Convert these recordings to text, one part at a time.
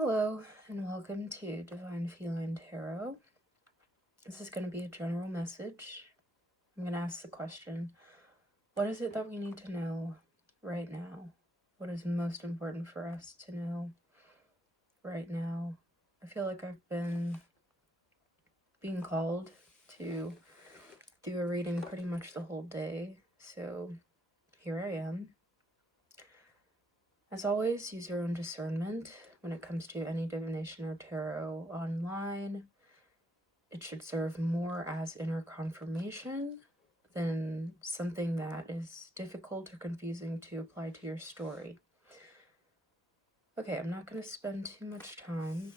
Hello, and welcome to Divinefelinee Tarot. This is going to be a general message. I'm going to ask the question, what is it that we need to know right now? What is most important for us to know right now? I feel like I've been being called to do a reading pretty much the whole day, so here I am. As always, use your own discernment when it comes to any divination or tarot online. It should serve more as inner confirmation than something that is difficult or confusing to apply to your story. Okay, I'm not going to spend too much time.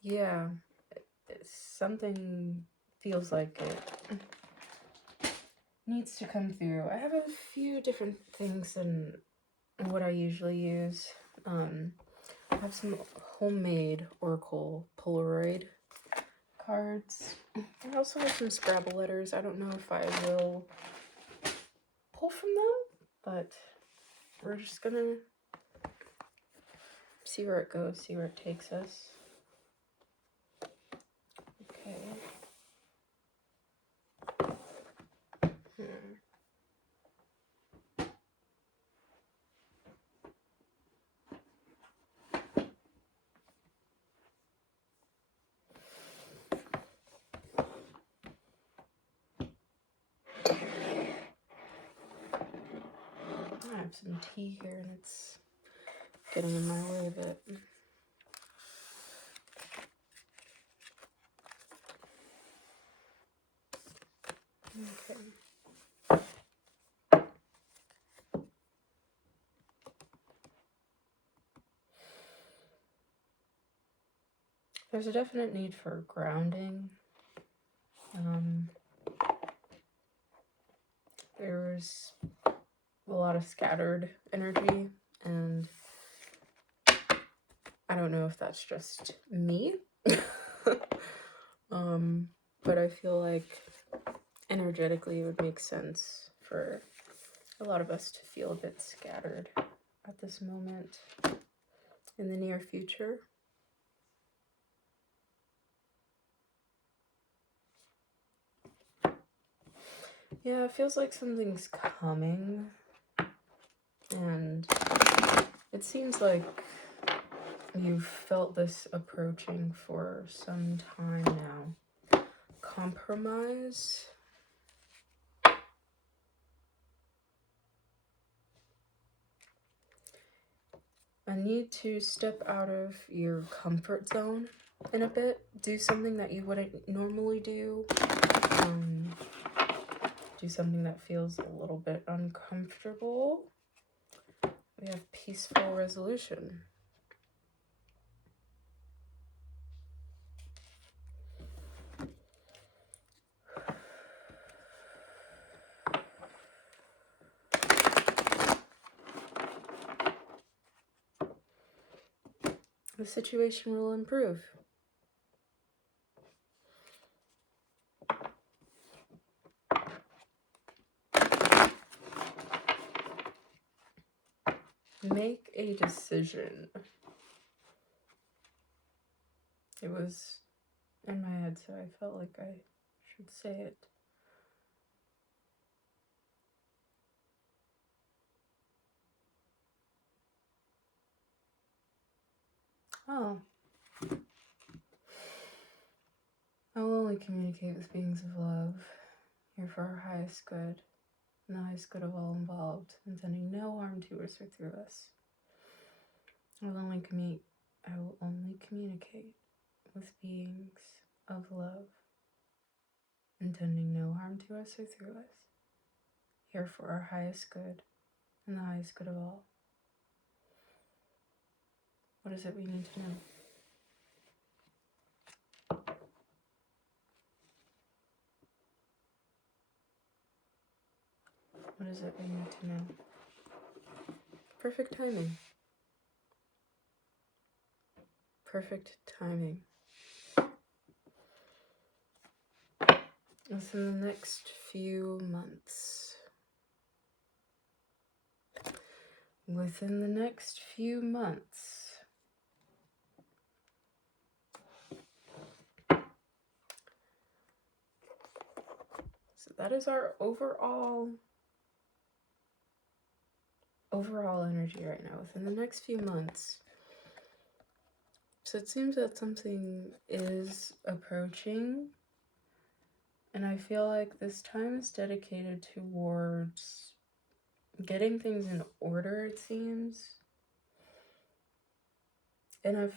Yeah, something feels like it needs to come through. I have a few different things than what I usually use. I have some homemade Oracle Polaroid cards. I also have some Scrabble letters. I don't know if I will pull from them, but we're just gonna see where it goes, see where it takes us. Okay. I have some tea here and it's getting in my way a bit. Okay. There's a definite need for grounding. There's a lot of scattered energy, and I don't know if that's just me. But I feel like energetically it would make sense for a lot of us to feel a bit scattered at this moment in the near future. Yeah, it feels like something's coming, and it seems like you've felt this approaching for some time now. Compromise. A need to step out of your comfort zone in a bit. Do something that you wouldn't normally do. Do something that feels a little bit uncomfortable. We have peaceful resolution. The situation will improve. Make a decision. It was in my head, so I felt like I should say it. Oh. I will only communicate with beings of love, here for our highest good, and the highest good of all involved, intending no harm to us or through us. I will only communicate with beings of love, intending no harm to us or through us, here for our highest good, and the highest good of all. What is it we need to know? What is it we need to know? Perfect timing. Perfect timing. Within the next few months, within the next few months. So that is our overall energy right now, within the next few months. So it seems that something is approaching, and I feel like this time is dedicated towards getting things in order, it seems. And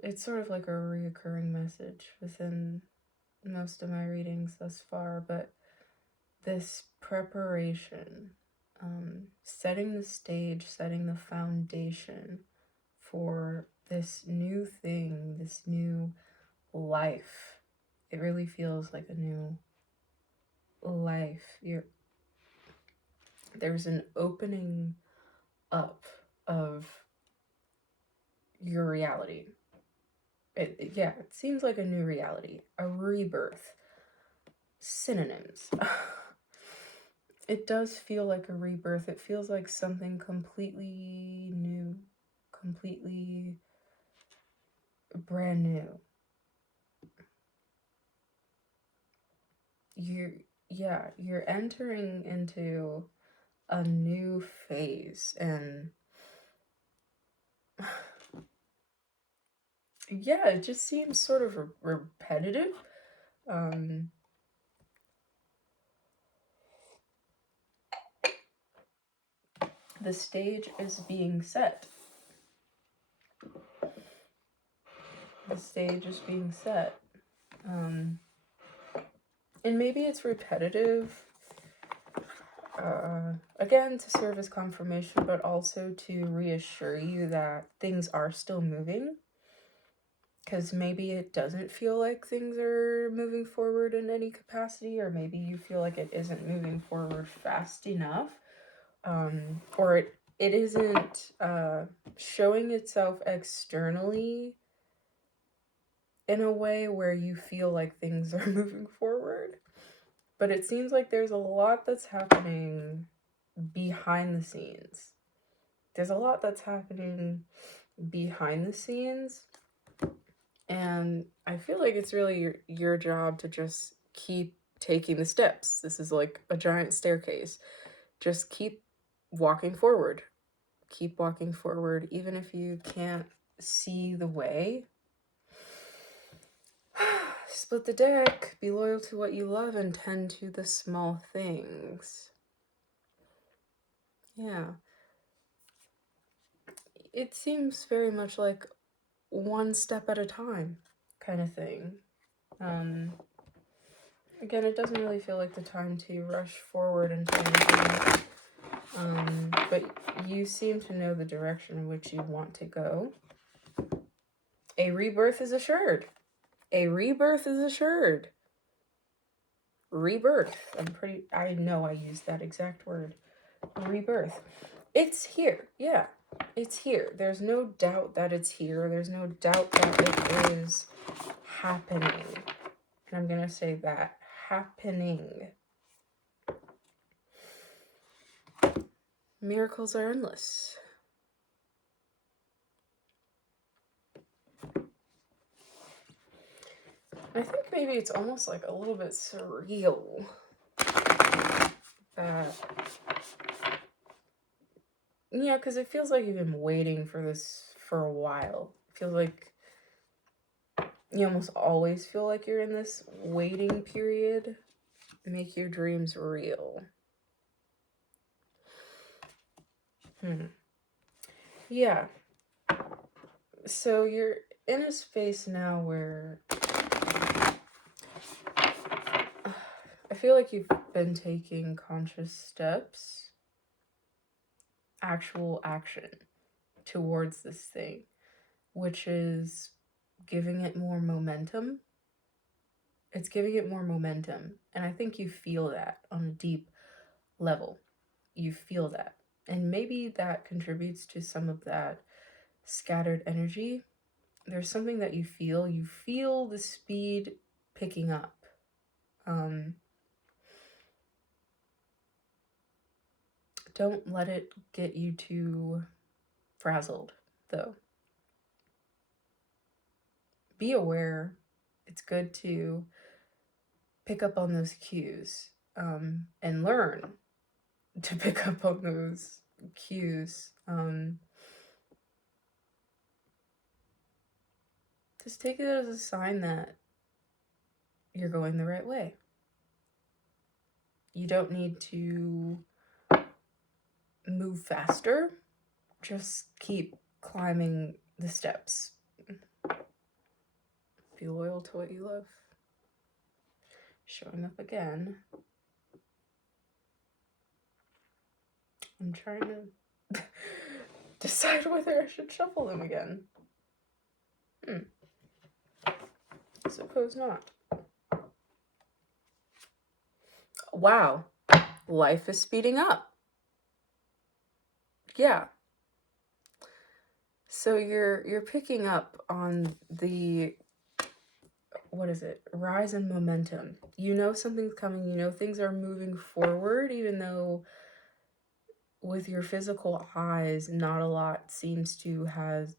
it's sort of like a reoccurring message within most of my readings thus far, but this preparation, setting the stage, setting the foundation for this new thing, this new life. It really feels like a new life. There's an opening up of your reality. It seems like a new reality, a rebirth. Synonyms. It does feel like a rebirth. It feels like something completely new, completely brand new. You're entering into a new phase, and yeah, it just seems sort of repetitive. The stage is being set. The stage is being set. And maybe it's repetitive, again, to serve as confirmation, but also to reassure you that things are still moving. Because maybe it doesn't feel like things are moving forward in any capacity, or maybe you feel like it isn't moving forward fast enough, or it isn't showing itself externally in a way where you feel like things are moving forward. But it seems like there's a lot that's happening behind the scenes. There's a lot that's happening behind the scenes. And I feel like it's really your job to just keep taking the steps. This is like a giant staircase. Just keep walking forward. Keep walking forward, even if you can't see the way. Split the deck. Be loyal to what you love and tend to the small things. Yeah. It seems very much like one step at a time kind of thing. Again, it doesn't really feel like the time to rush forward into anything. But you seem to know the direction in which you want to go. A rebirth is assured. A rebirth is assured. Rebirth. I know I used that exact word. Rebirth. It's here. Yeah. It's here. There's no doubt that it's here. There's no doubt that it is happening. And I'm going to say that. Happening. Miracles are endless. I think maybe it's almost like a little bit surreal that, yeah, because it feels like you've been waiting for this for a while. It feels like you almost always feel like you're in this waiting period. Make your dreams real. Yeah. So you're in a space now where I feel like you've been taking conscious steps, actual action towards this thing, which is giving it more momentum. It's giving it more momentum. And I think you feel that on a deep level. You feel that. And maybe that contributes to some of that scattered energy. There's something that you feel. You feel the speed picking up. Don't let it get you too frazzled, though. Be aware. It's good to pick up on those cues, and learn to pick up on those cues. Just take it as a sign that you're going the right way. You don't need to move faster. Just keep climbing the steps. Be loyal to what you love. Showing up again. I'm trying to decide whether I should shuffle them again. Suppose not. Wow. Life is speeding up. Yeah. So you're picking up on the, what is it? Rise in momentum. You know something's coming. You know things are moving forward, even though with your physical eyes, not a lot seems to have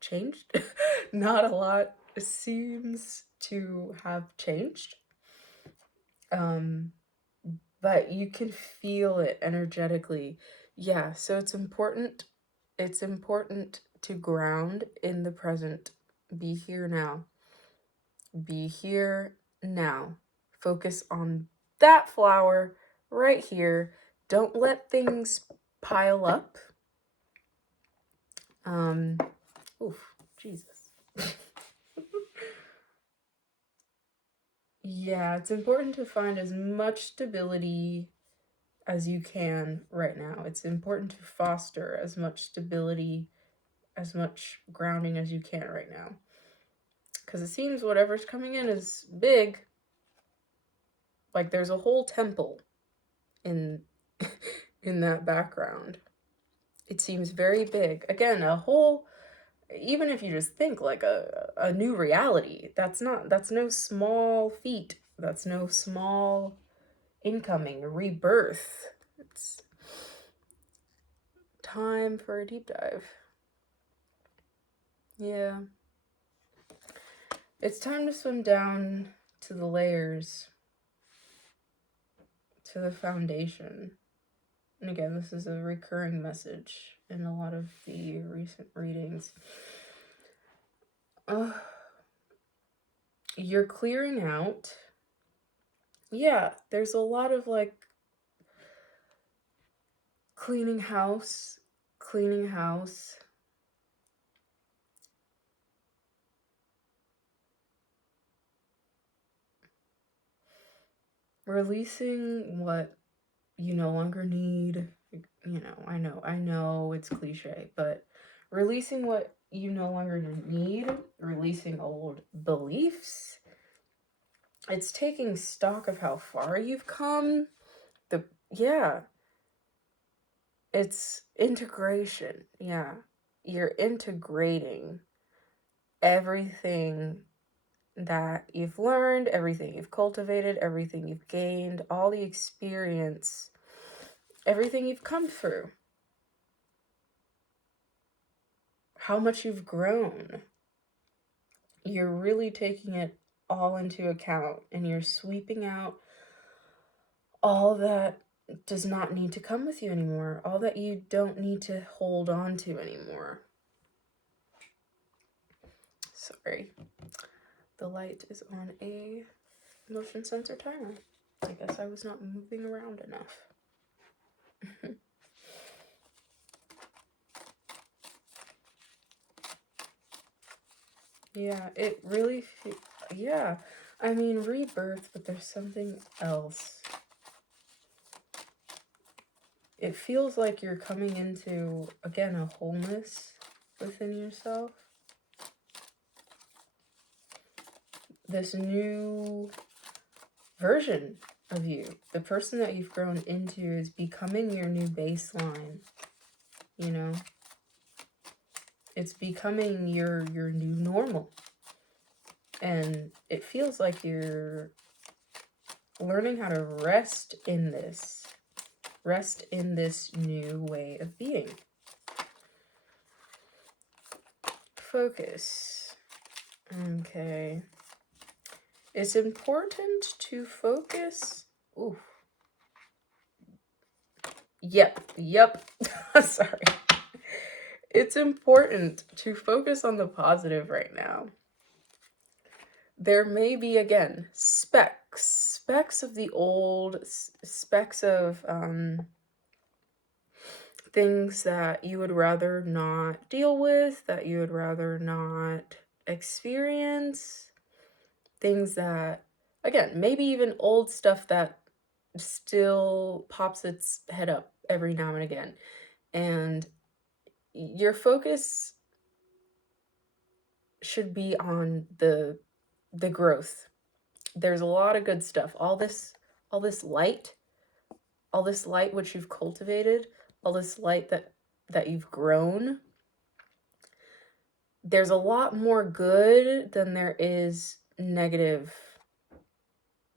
changed. Not a lot seems to have changed. But you can feel it energetically. Yeah, so it's important to ground in the present. Be here now. Be here now. Focus on that flower right here. Don't let things pile up. Oof, Jesus. Yeah, it's important to find as much stability as you can right now. It's important to foster as much stability, as much grounding as you can right now. Because it seems whatever's coming in is big. Like there's a whole temple in that background. It seems very big. Again, a whole, even if you just think like a new reality, that's no small feat. That's no small incoming rebirth. It's time for a deep dive. Yeah. It's time to swim down to the layers, to the foundation. And again, this is a recurring message in a lot of the recent readings. You're clearing out. Yeah, there's a lot of like cleaning house. Releasing what you no longer need. You know, I know it's cliche, but releasing what you no longer need, releasing old beliefs. It's taking stock of how far you've come. It's integration. Yeah. You're integrating everything that you've learned, everything you've cultivated, everything you've gained, all the experience, everything you've come through. How much you've grown. You're really taking it all into account, and you're sweeping out all that does not need to come with you anymore, all that you don't need to hold on to anymore. Sorry. The light is on a motion sensor timer. I guess I was not moving around enough. Yeah, it really, yeah. I mean, rebirth, but there's something else. It feels like you're coming into, again, a wholeness within yourself. This new version of you, the person that you've grown into, is becoming your new baseline, you know? It's becoming your new normal. And it feels like you're learning how to rest in this. Rest in this new way of being. Focus. Okay. It's important to focus. Ooh. Yep. Sorry. It's important to focus on the positive right now. There may be, again, specks of the old, specks of things that you would rather not deal with, that you would rather not experience, things that, again, maybe even old stuff that still pops its head up every now and again. And your focus should be on the growth. There's a lot of good stuff. All this light which you've cultivated, all this light that you've grown. There's a lot more good than there is negative,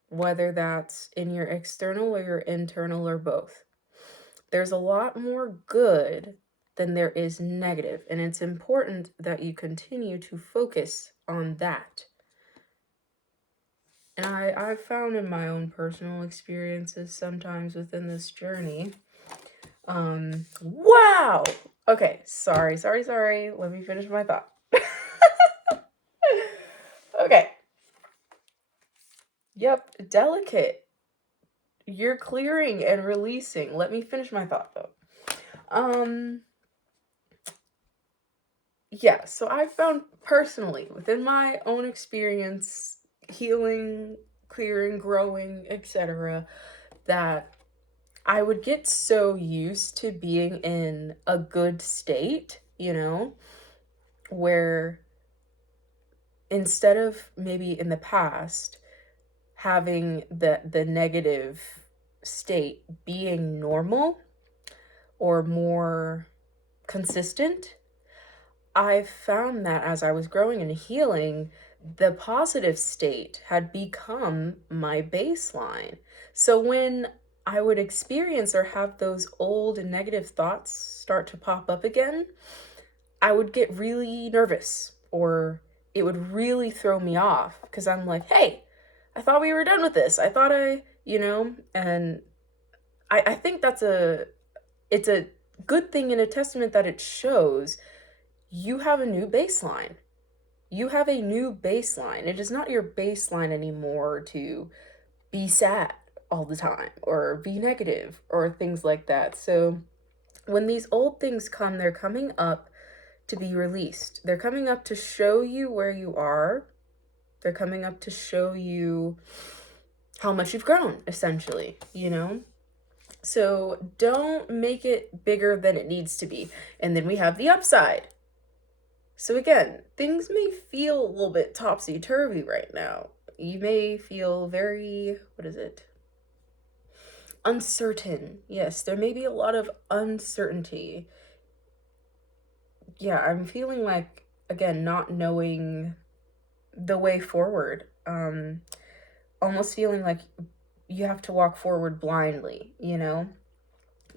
whether that's in your external or your internal or both. There's a lot more good than there is negative, and it's important that you continue to focus on that. And I've found in my own personal experiences sometimes within this journey, wow! Okay, sorry. Let me finish my thought. Okay. Yep, delicate. You're clearing and releasing. Let me finish my thought though. Yeah, so I found personally within my own experience, healing, clearing, growing, etc., that I would get so used to being in a good state, you know, where instead of maybe in the past having the negative state being normal or more consistent, I found that as I was growing and healing, the positive state had become my baseline. So when I would experience or have those old negative thoughts start to pop up again, I would get really nervous, or it would really throw me off because I'm like, hey, I thought we were done with this. I thought and I think it's a good thing and a testament that it shows you have a new baseline. You have a new baseline. It is not your baseline anymore to be sad all the time or be negative or things like that. So when these old things come, they're coming up to be released. They're coming up to show you where you are. They're coming up to show you how much you've grown, essentially, you know? So don't make it bigger than it needs to be. And then we have the upside. So again, things may feel a little bit topsy-turvy right now. You may feel very, uncertain. Yes, there may be a lot of uncertainty. Yeah, I'm feeling like, again, not knowing the way forward. Almost feeling like you have to walk forward blindly, you know?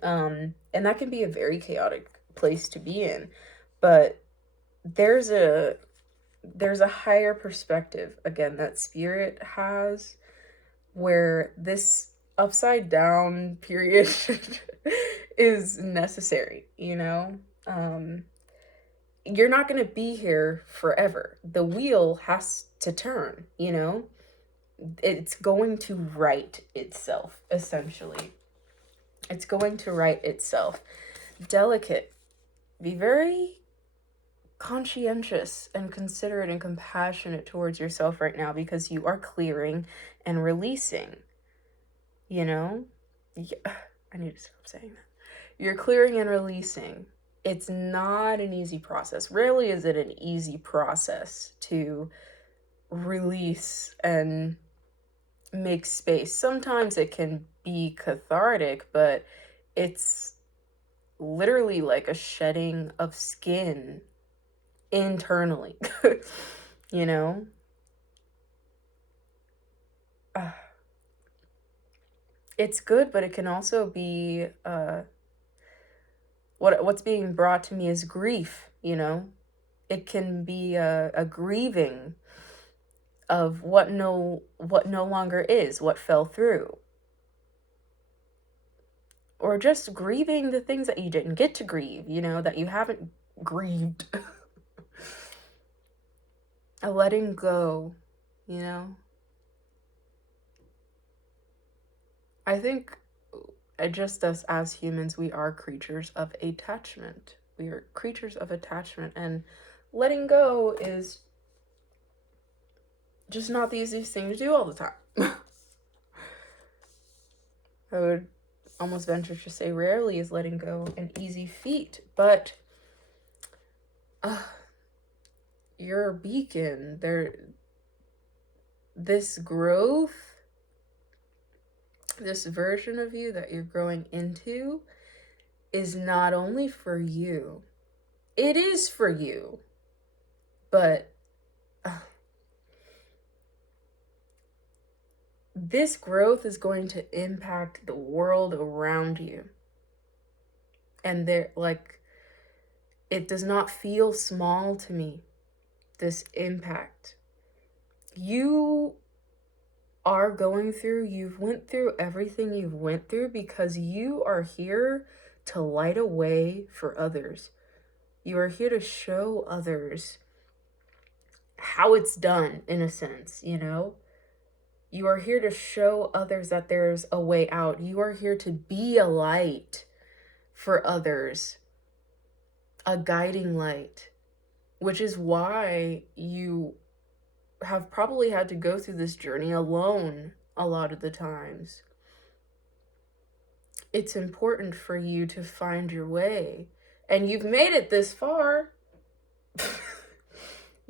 And that can be a very chaotic place to be in. But there's a higher perspective, again, that spirit has, where this upside down period is necessary, you know? You're not going to be here forever. The wheel has to turn, you know? It's going to right itself, essentially. It's going to right itself. Delicate. Be very conscientious and considerate and compassionate towards yourself right now, because you are clearing and releasing, you know? Yeah, I need to stop saying that. You're clearing and releasing. It's not an easy process. Rarely is it an easy process to release and make space. Sometimes it can be cathartic, but it's literally like a shedding of skin internally, you know? it's good, but it can also be, what's being brought to me is grief, you know? It can be a grieving of what no longer is, what fell through. Or just grieving the things that you didn't get to grieve, you know, that you haven't grieved. A letting go, you know? I think just us as humans, we are creatures of attachment. We are creatures of attachment, and letting go is just not the easiest thing to do all the time. I would almost venture to say rarely is letting go an easy feat, but you're a beacon. This growth, this version of you that you're growing into is not only for you. It is for you, but this growth is going to impact the world around you. And it does not feel small to me, this impact. You are going through, you've went through everything you've went through because you are here to light a way for others. You are here to show others how it's done, in a sense, you know? You are here to show others that there's a way out. You are here to be a light for others, a guiding light, which is why you have probably had to go through this journey alone a lot of the times. It's important for you to find your way, and you've made it this far.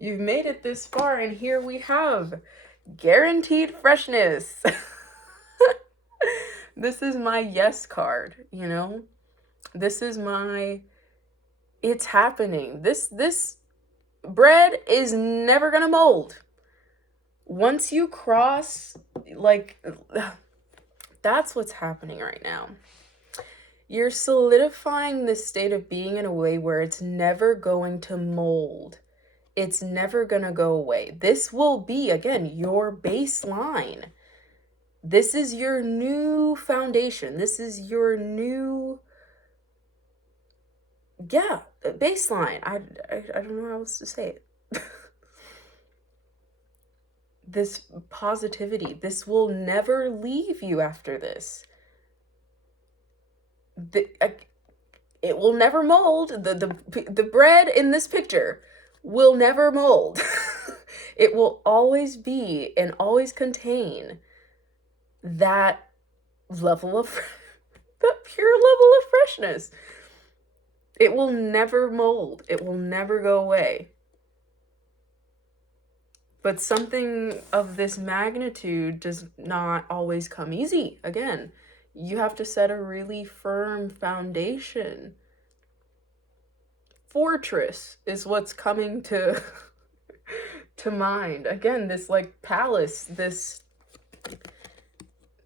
You've made it this far, and here we have guaranteed freshness. This is my yes card, you know? This is my, it's happening. This bread is never gonna mold. Once you cross, that's what's happening right now. You're solidifying this state of being in a way where it's never going to mold. It's never gonna go away. This will be, again, your baseline. This is your new foundation. This is your new, baseline. I don't know how else to say it. This positivity, this will never leave you after this. It will never mold. The bread in this picture will never mold. It will always be and always contain that level of, that pure level of freshness. It will never mold. It will never go away. But something of this magnitude does not always come easy. Again, you have to set a really firm foundation. Fortress is what's coming to mind. Again, this palace,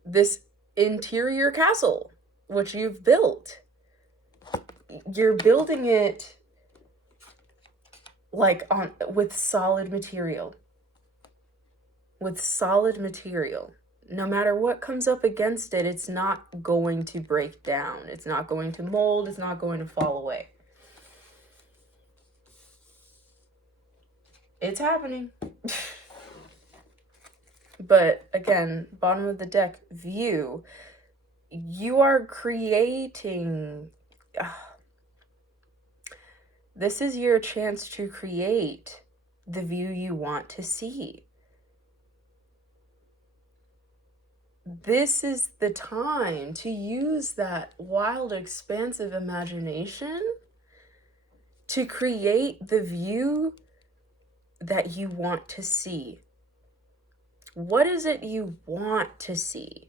this interior castle which you've built. You're building it with solid material. With solid material. No matter what comes up against it, it's not going to break down. It's not going to mold. It's not going to fall away. It's happening. But again, bottom of the deck view, you are creating. This is your chance to create the view you want to see. This is the time to use that wild, expansive imagination to create the view that you want to see. What is it you want to see?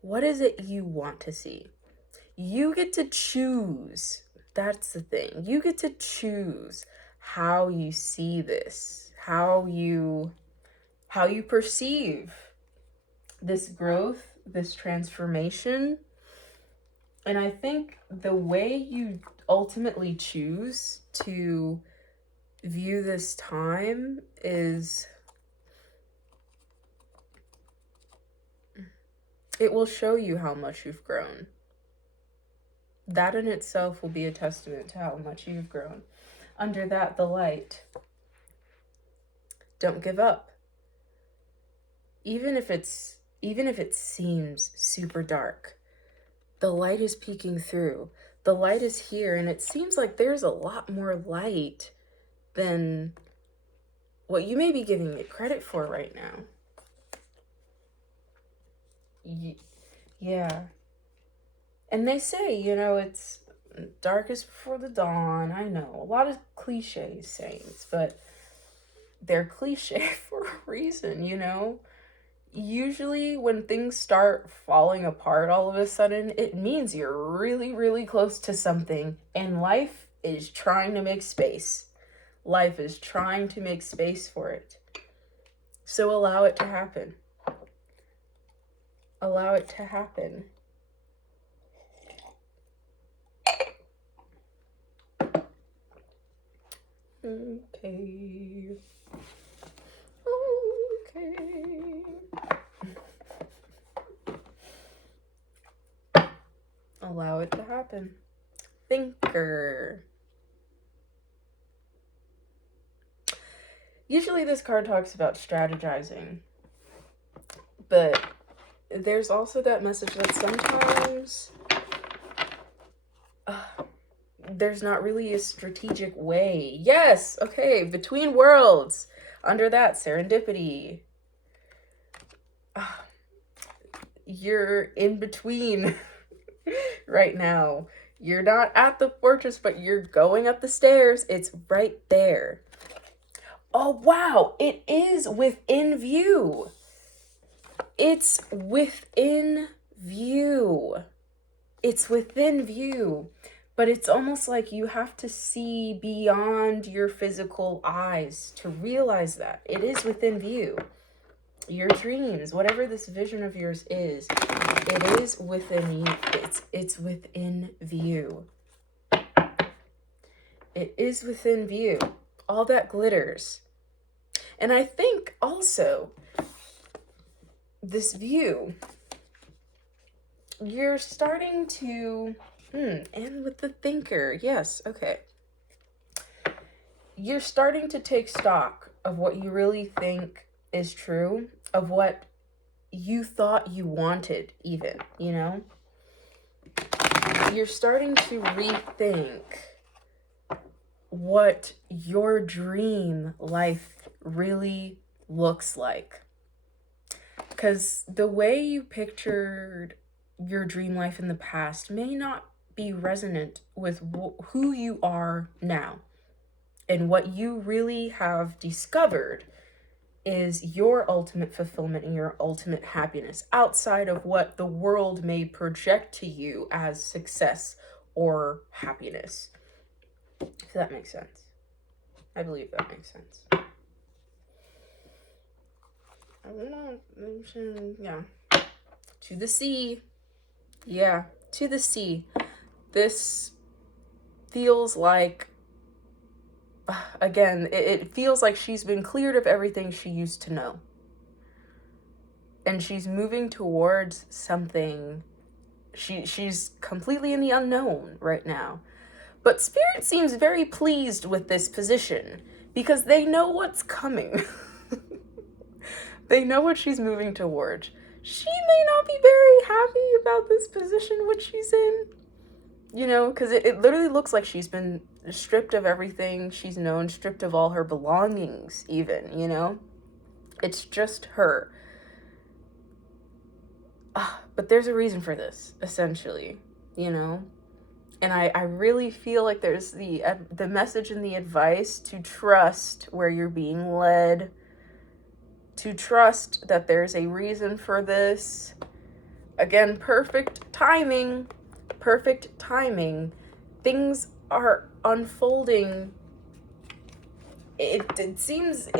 What is it you want to see? You get to choose. That's the thing. You get to choose how you see this, how you how you perceive this growth, this transformation. And I think the way you ultimately choose to view this time is, it will show you how much you've grown. That in itself will be a testament to how much you've grown. Under that, the light. Don't give up. Even if it seems super dark, the light is peeking through. The light is here, and it seems like there's a lot more light than what you may be giving it credit for right now. Yeah. And they say, you know, it's darkest before the dawn. I know, a lot of cliche sayings, but they're cliche for a reason, you know? Usually when things start falling apart all of a sudden, it means you're really, really close to something, and life is trying to make space. Life is trying to make space for it. So allow it to happen. Allow it to happen. Okay. Okay. Allow it to happen. Thinker. Usually this card talks about strategizing, but there's also that message that sometimes there's not really a strategic way. Yes, okay, between worlds. Under that, serendipity. You're in between right now. You're not at the fortress, but you're going up the stairs. It's right there. Oh, wow, it is within view. It's within view. It's within view. But it's almost like you have to see beyond your physical eyes to realize that. It is within view. Your dreams, whatever this vision of yours is, it is within you. It's within view. It is within view. All that glitters. And I think also this view, you're starting to, and with the thinker, yes, okay. You're starting to take stock of what you really think is true, of what you thought you wanted even, you know? You're starting to rethink what your dream life really looks like. Because the way you pictured your dream life in the past may not be resonant with who you are now. And what you really have discovered is your ultimate fulfillment and your ultimate happiness outside of what the world may project to you as success or happiness. If that makes sense. I believe that makes sense. I don't know. Yeah. To the sea. Yeah, to the sea. This feels like, again, it feels like she's been cleared of everything she used to know. And she's moving towards something. She's completely in the unknown right now. But Spirit seems very pleased with this position because they know what's coming. They know what she's moving towards. She may not be very happy about this position which she's in. You know, because it literally looks like she's been stripped of everything she's known, stripped of all her belongings even, you know? It's just her. But there's a reason for this, essentially, you know? And I really feel like there's the message and the advice to trust where you're being led, to trust that there's a reason for this. Again, perfect timing. Perfect timing. Things are unfolding. It seems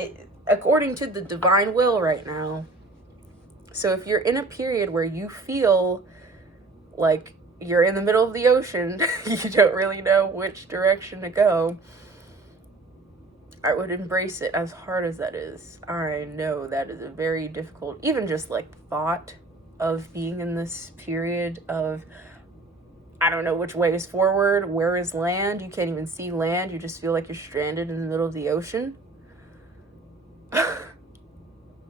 according to the divine will right now. So if you're in a period where you feel like you're in the middle of the ocean, you don't really know which direction to go, I would embrace it, as hard as that is. I know that is a very difficult, even just like thought of being in this period of, I don't know which way is forward, where is land, you can't even see land, you just feel like you're stranded in the middle of the ocean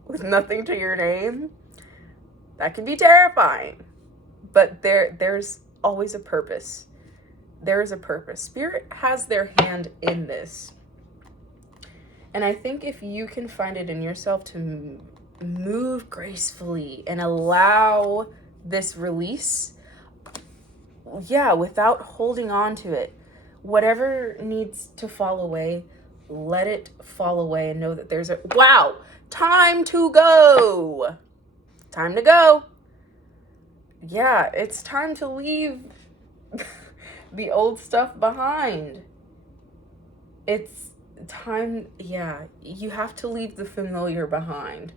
with nothing to your name. That can be terrifying, but there's always a purpose. There is a purpose. Spirit has their hand in this. And I think if you can find it in yourself to move gracefully and allow this release, yeah, without holding on to it, whatever needs to fall away, let it fall away, and know that there's a, wow, time to go. Time to go. Yeah, it's time to leave the old stuff behind. It's time, yeah, you have to leave the familiar behind.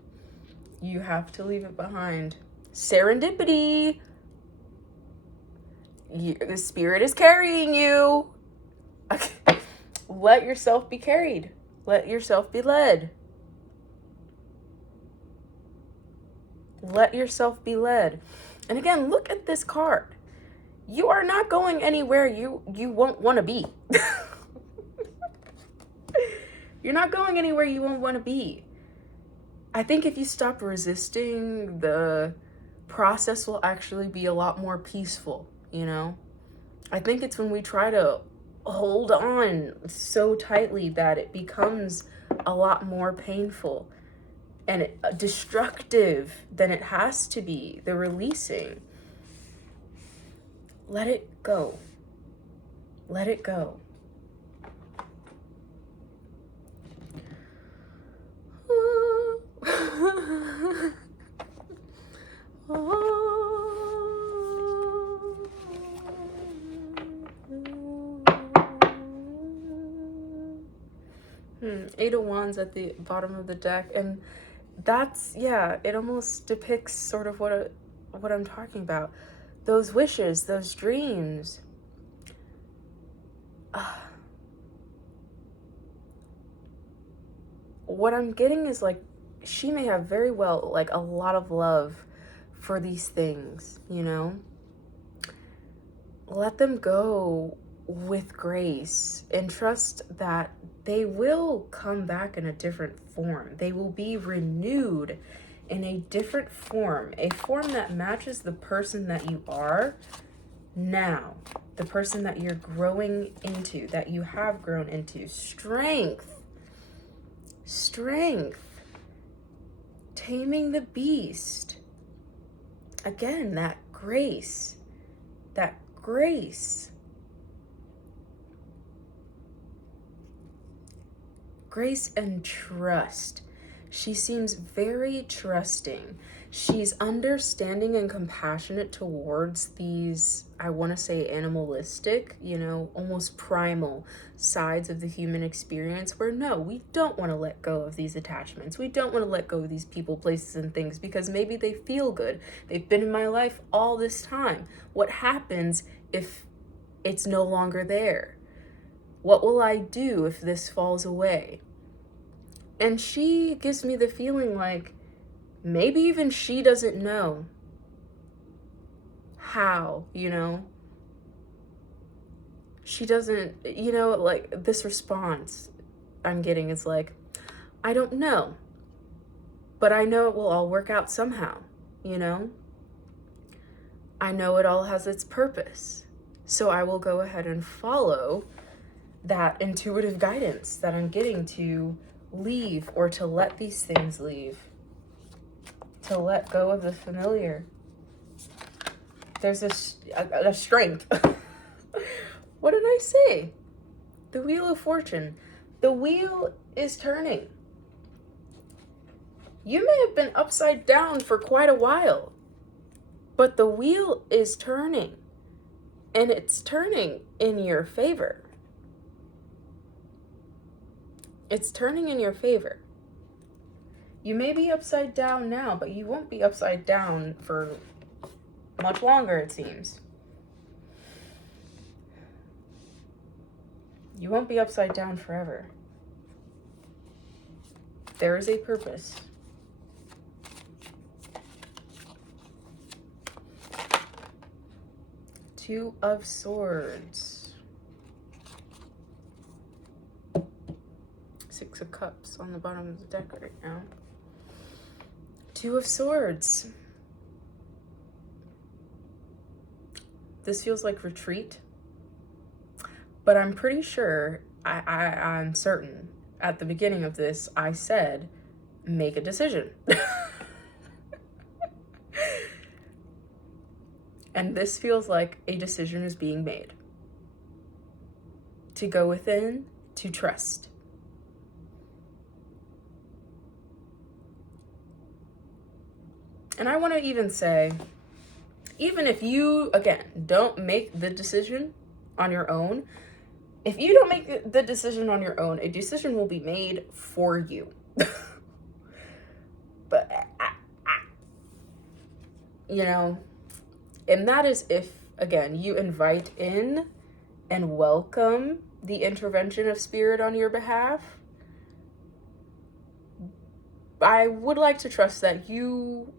You have to leave it behind. Serendipity. The spirit is carrying you. Let yourself be carried. Let yourself be led. Let yourself be led. And again, look at this card. You are not going anywhere you won't want to be. You're not going anywhere you won't want to be. I think if you stop resisting, the process will actually be a lot more peaceful, you know? I think it's when we try to hold on so tightly that it becomes a lot more painful and destructive than it has to be. The releasing. Let it go. Let it go. Eight of Wands at the bottom of the deck, and that's, yeah, it almost depicts sort of what I'm talking about. Those wishes, those dreams. What I'm getting is like, she may have very well like a lot of love for these things, you know? Let them go with grace and trust that they will come back in a different form. They will be renewed in a different form, a form that matches the person that you are now, the person that you're growing into, that you have grown into. Strength, taming the beast. Again, that grace. Grace and trust. She seems very trusting. She's understanding and compassionate towards these, I want to say animalistic, you know, almost primal sides of the human experience where no, we don't want to let go of these attachments. We don't want to let go of these people, places, and things because maybe they feel good. They've been in my life all this time. What happens if it's no longer there? What will I do if this falls away? And she gives me the feeling like maybe even she doesn't know how, you know? She doesn't, you know, like this response I'm getting is like, I don't know, but I know it will all work out somehow, you know? I know it all has its purpose. So I will go ahead and follow that intuitive guidance that I'm getting to leave or to let these things leave, to let go of the familiar. There's a strength. What did I say? The Wheel of Fortune. The wheel is turning. You may have been upside down for quite a while, but the wheel is turning, and it's turning in your favor. It's turning in your favor. You may be upside down now, but you won't be upside down for much longer, it seems. You won't be upside down forever. There is a purpose. Two of Swords. Six of Cups on the bottom of the deck right now. Two of Swords. This feels like retreat, but I'm pretty sure, I'm certain, at the beginning of this, I said, make a decision. And this feels like a decision is being made. To go within, to trust. And I want to even say, even if you, again, don't make the decision on your own, if you don't make the decision on your own, a decision will be made for you. But, you know, and that is if, again, you invite in and welcome the intervention of spirit on your behalf. I would like to trust that you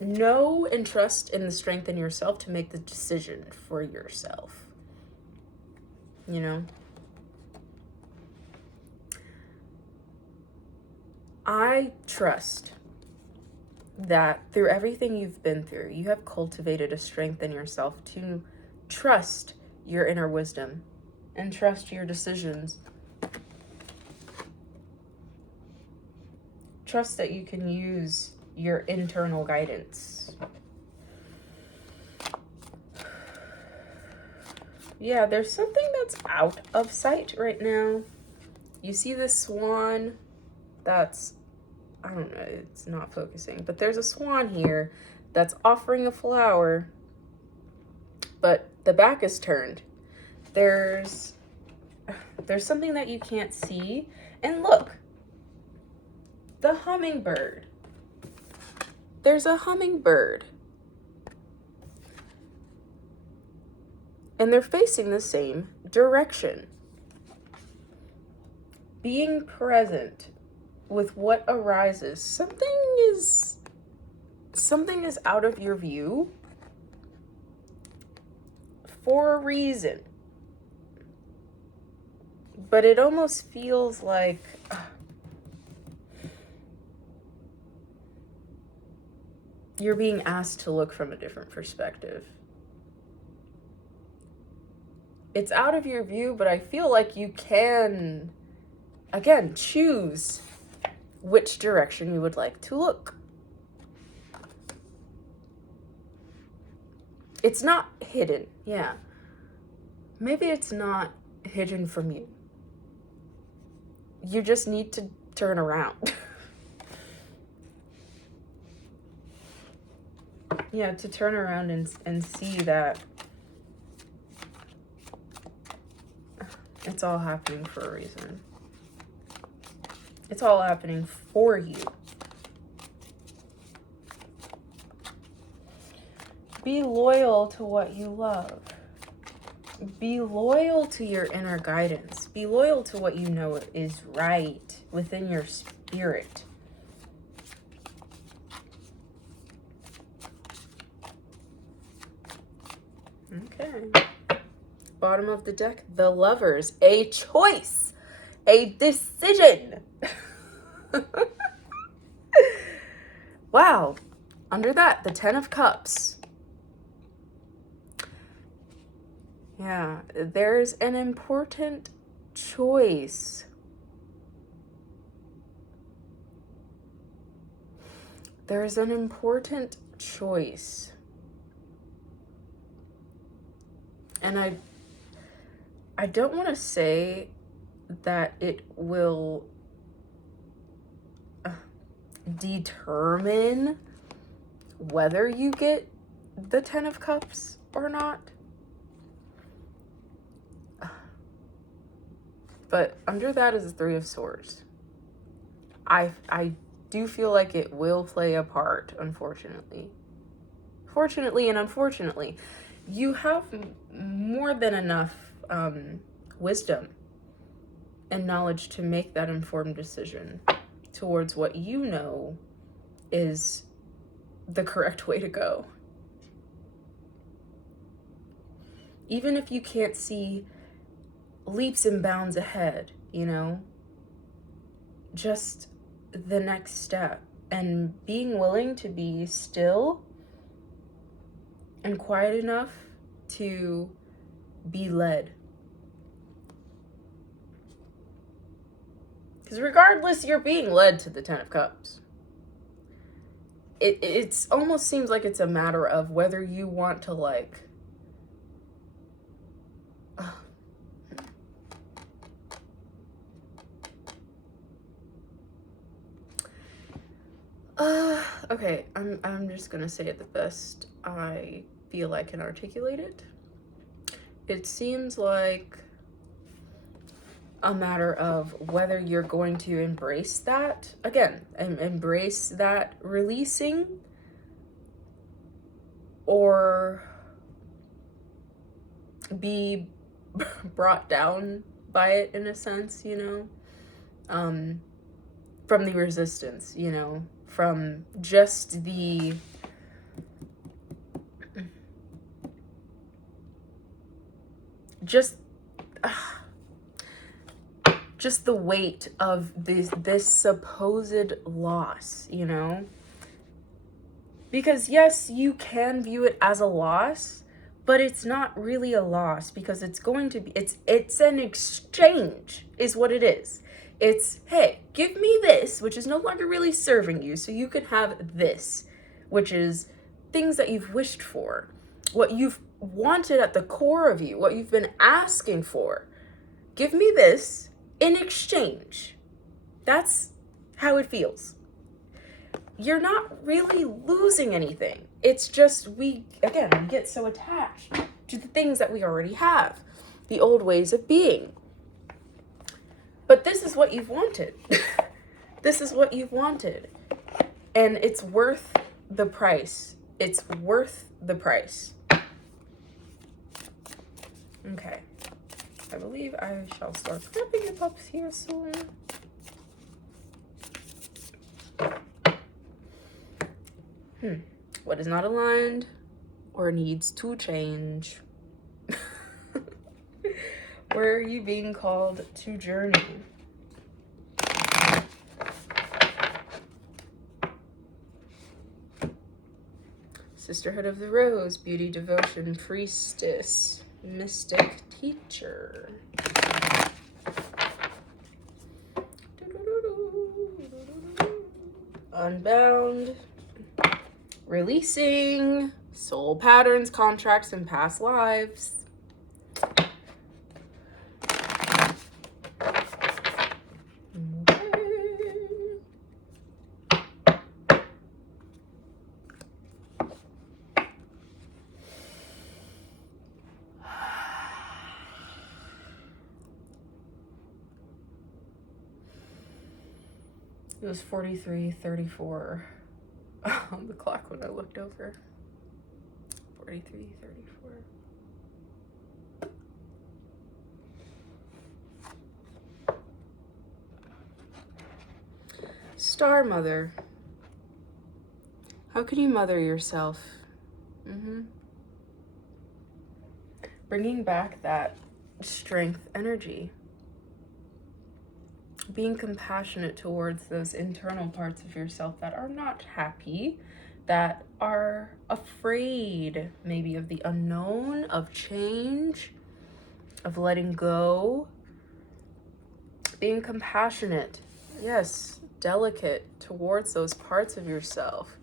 know and trust in the strength in yourself to make the decision for yourself. You know? I trust that through everything you've been through, you have cultivated a strength in yourself to trust your inner wisdom and trust your decisions. Trust that you can use your internal guidance. Yeah, there's something that's out of sight right now. You see this swan that's, I don't know, it's not focusing, but there's a swan here that's offering a flower, but the back is turned. There's something that you can't see, and look, the hummingbird. There's a hummingbird. And they're facing the same direction. Being present with what arises. Something is out of your view for a reason. But it almost feels like you're being asked to look from a different perspective. It's out of your view, but I feel like you can, again, choose which direction you would like to look. It's not hidden, yeah. Maybe it's not hidden from you. You just need to turn around. Yeah, to turn around and see that it's all happening for a reason. It's all happening for you. Be loyal to what you love. Be loyal to your inner guidance. Be loyal to what you know is right within your spirit. Okay. Bottom of the deck, the Lovers. A choice. A decision. Wow. Under that, the Ten of Cups. Yeah, there's an important choice. There's an important choice. And I don't want to say that it will determine whether you get the Ten of Cups or not. But under that is the Three of Swords. I do feel like it will play a part, unfortunately. Fortunately and unfortunately, you have more than enough wisdom and knowledge to make that informed decision towards what you know is the correct way to go. Even if you can't see leaps and bounds ahead, you know, just the next step, and being willing to be still and quiet enough to be led. Because regardless, you're being led to the Ten of Cups. It's almost seems like it's a matter of whether you want to, like, okay, I'm just gonna say it the best I feel I can articulate it. It seems like a matter of whether you're going to embrace that, again, and embrace that releasing, or be brought down by it in a sense, you know, from the resistance, you know, from just the the weight of this supposed loss, you know? Because yes, you can view it as a loss, but it's not really a loss, because it's going to be, it's an exchange is what it is. It's, hey, give me this, which is no longer really serving you, so you can have this, which is things that you've wished for, what you've wanted at the core of you, what you've been asking for. Give me this in exchange. That's how it feels. You're not really losing anything. It's just we get so attached to the things that we already have, the old ways of being. But this is what you've wanted. This is what you've wanted. And it's worth the price. It's worth the price. Okay. I believe I shall start flipping the pups here soon. What is not aligned or needs to change? Where are you being called to journey? Sisterhood of the Rose, Beauty, Devotion, Priestess, Mystic, Teacher. Unbound. Releasing. Soul patterns, contracts, and past lives. It was 43:34 on the clock when I looked over. 43:34. Star Mother. How can you mother yourself? Bringing back that strength energy. Being compassionate towards those internal parts of yourself that are not happy, that are afraid maybe of the unknown, of change, of letting go. Being compassionate, yes, delicate towards those parts of yourself,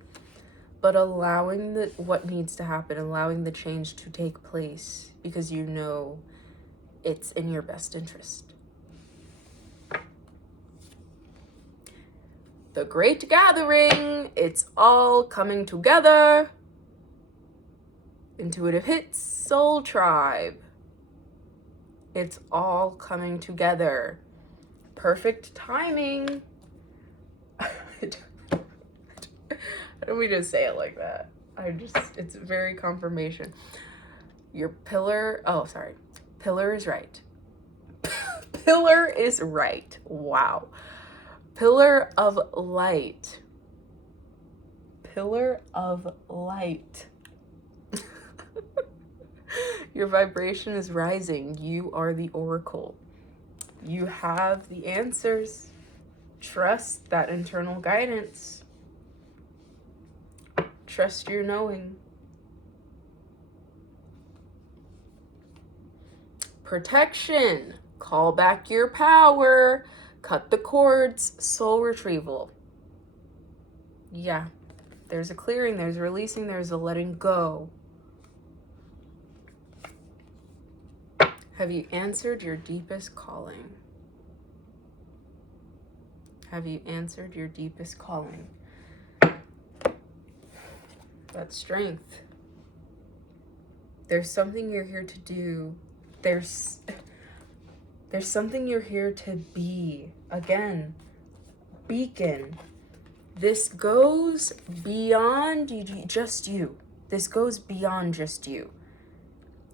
but allowing what needs to happen, allowing the change to take place, because you know it's in your best interest. The Great Gathering, it's all coming together. Intuitive Hits, Soul Tribe. It's all coming together. Perfect timing. I don't mean to say it like that. It's very confirmation. Your pillar, oh, sorry. Pillar is right. Pillar is right. Wow. Pillar of light. Pillar of light. Your vibration is rising. You are the oracle. You have the answers. Trust that internal guidance. Trust your knowing. Protection. Call back your power. Cut the cords. Soul retrieval. Yeah. There's a clearing. There's a releasing. There's a letting go. Have you answered your deepest calling? Have you answered your deepest calling? That's strength. There's something you're here to do. There's something you're here to be. Again, beacon. This goes beyond just you. This goes beyond just you.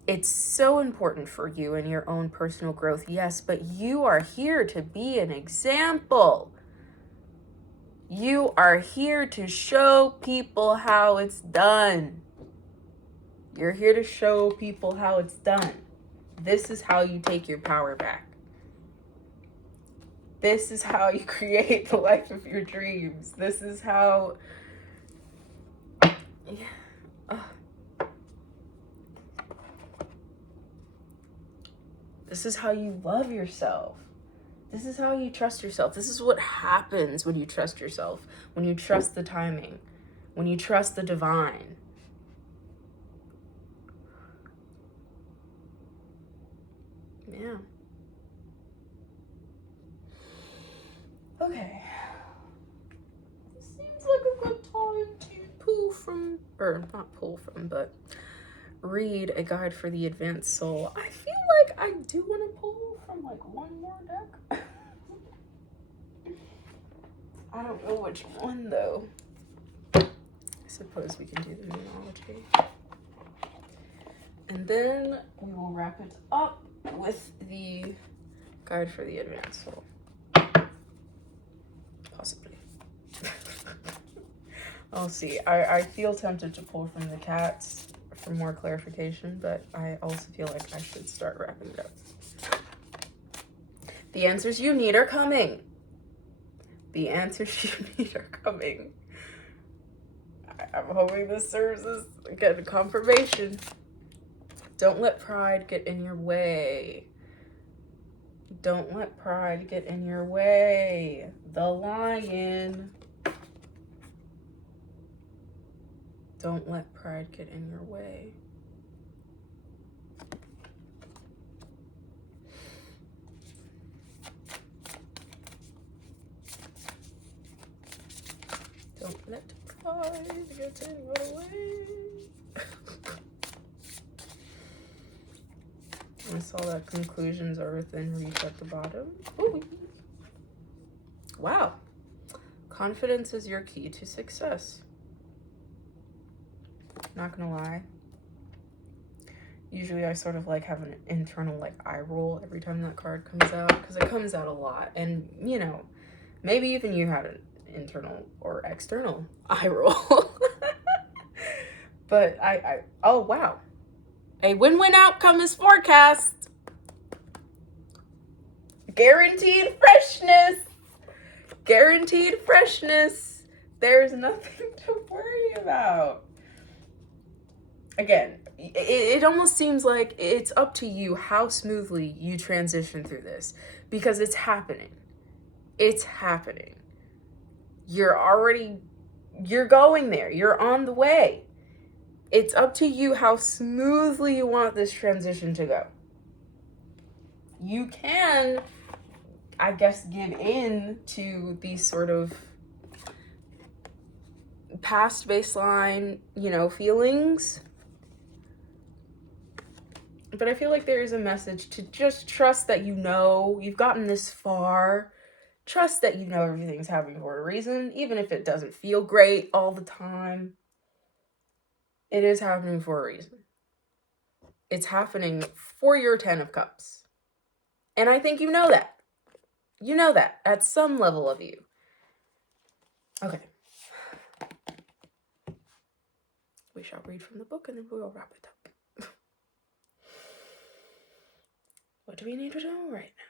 It's so important for you and your own personal growth, yes, but you are here to be an example. You are here to show people how it's done. You're here to show people how it's done. This is how you take your power back. This is how you create the life of your dreams. This is how... This is how you love yourself. This is how you trust yourself. This is what happens when you trust yourself, when you trust the timing, when you trust the divine. Yeah. Okay. This seems like a good time to pull from, or not pull from, but read a guide for the advanced soul. I feel like I do want to pull from like one more deck. I don't know which one though. I suppose we can do the numerology. And then we will wrap it up with the guide for the advanced soul. Possibly. I'll see. I feel tempted to pull from the cats for more clarification, but I also feel like I should start wrapping it up. The answers you need are coming. The answers you need are coming. I'm hoping this serves as again confirmation. Don't let pride get in your way. Don't let pride get in your way. The lion. Don't let pride get in your way. Don't let pride get in your way. I saw that conclusions are within reach at the bottom. Ooh. Wow. Confidence is your key to success. Not gonna lie. Usually I sort of like have an internal like eye roll every time that card comes out because it comes out a lot. And you know, maybe even you had an internal or external eye roll. But oh wow. A win-win outcome is forecast. Guaranteed freshness. Guaranteed freshness. There's nothing to worry about. Again, it almost seems like it's up to you how smoothly you transition through this because it's happening. It's happening. You're going there. You're on the way. It's up to you how smoothly you want this transition to go. You can, I guess, give in to these sort of past baseline, feelings. But I feel like there is a message to just trust that you've gotten this far. Trust that you know everything's happening for a reason, even if it doesn't feel great all the time. It is happening for a reason. It's happening for your 10 of Cups. And I think you know that. You know that at some level of you. Okay. We shall read from the book and then we will wrap it up. What do we need to know right now?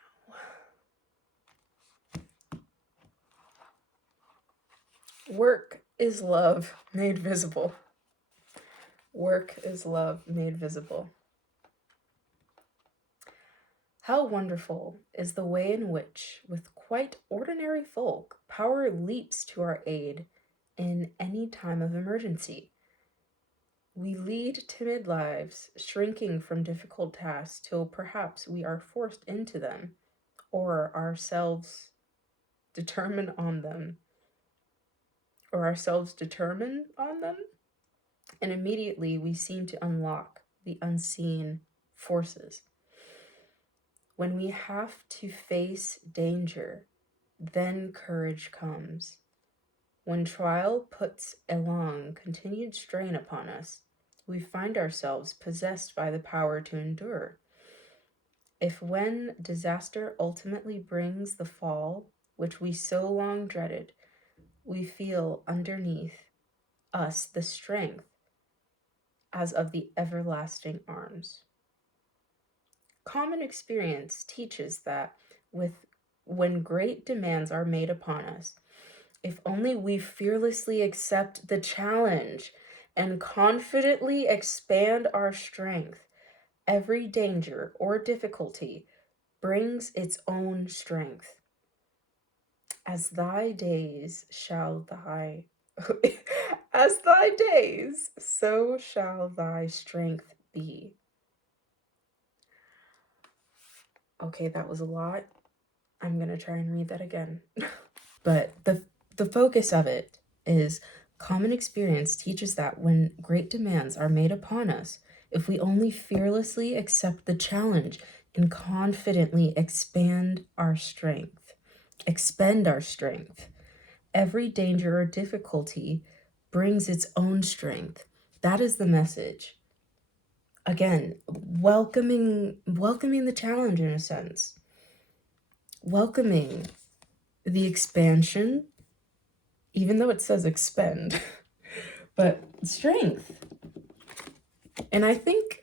Work is love made visible. Work is love made visible. How wonderful is the way in which, with quite ordinary folk, power leaps to our aid in any time of emergency. We lead timid lives, shrinking from difficult tasks till perhaps we are forced into them, or ourselves determine on them. And immediately we seem to unlock the unseen forces. When we have to face danger, then courage comes. When trial puts a long, continued strain upon us, we find ourselves possessed by the power to endure. If when disaster ultimately brings the fall, which we so long dreaded, we feel underneath us the strength as of the everlasting arms. Common experience teaches that when great demands are made upon us, if only we fearlessly accept the challenge and confidently expand our strength, every danger or difficulty brings its own strength. As thy days, so shall thy strength be. Okay, that was a lot. I'm going to try and read that again. But the focus of it is common experience teaches that when great demands are made upon us, if we only fearlessly accept the challenge and confidently expend our strength, every danger or difficulty brings its own strength. That is the message. Again, welcoming the challenge in a sense. Welcoming the expansion, even though it says expend, but strength. And I think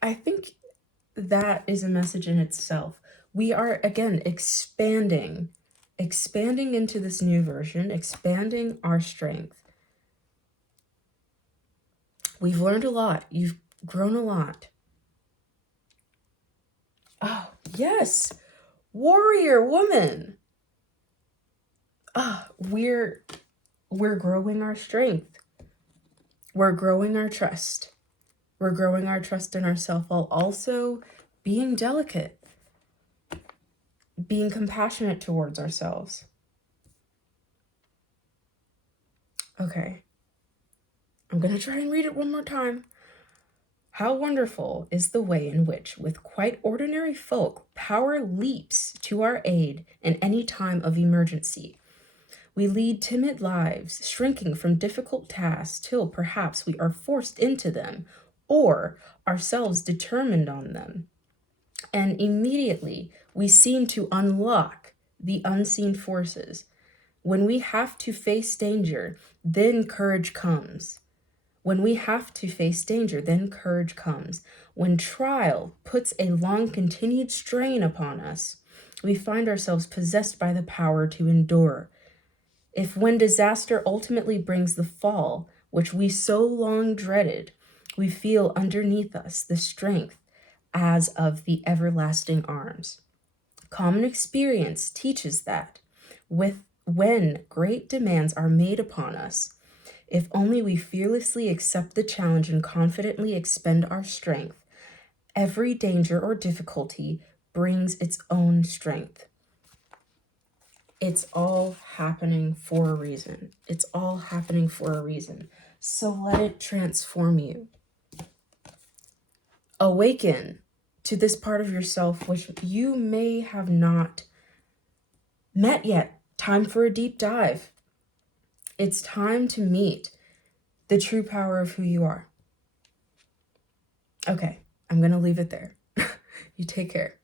that is a message in itself. We are, again, expanding into this new version, expanding our strength. We've learned a lot. You've grown a lot. Oh, yes. Warrior woman. We're growing our strength. We're growing our trust. We're growing our trust in ourselves while also being delicate, being compassionate towards ourselves. Okay. I'm going to try and read it one more time. How wonderful is the way in which, with quite ordinary folk, power leaps to our aid in any time of emergency. We lead timid lives, shrinking from difficult tasks till perhaps we are forced into them, or ourselves determined on them. And immediately we seem to unlock the unseen forces. When we have to face danger, then courage comes. When trial puts a long continued strain upon us, we find ourselves possessed by the power to endure. If when disaster ultimately brings the fall, which we so long dreaded, we feel underneath us the strength as of the everlasting arms. Common experience teaches that when great demands are made upon us, if only we fearlessly accept the challenge and confidently expend our strength, every danger or difficulty brings its own strength. It's all happening for a reason. So let it transform you. Awaken to this part of yourself which you may have not met yet, Time for a deep dive. It's time to meet the true power of who you are. Okay, I'm going to leave it there. You take care.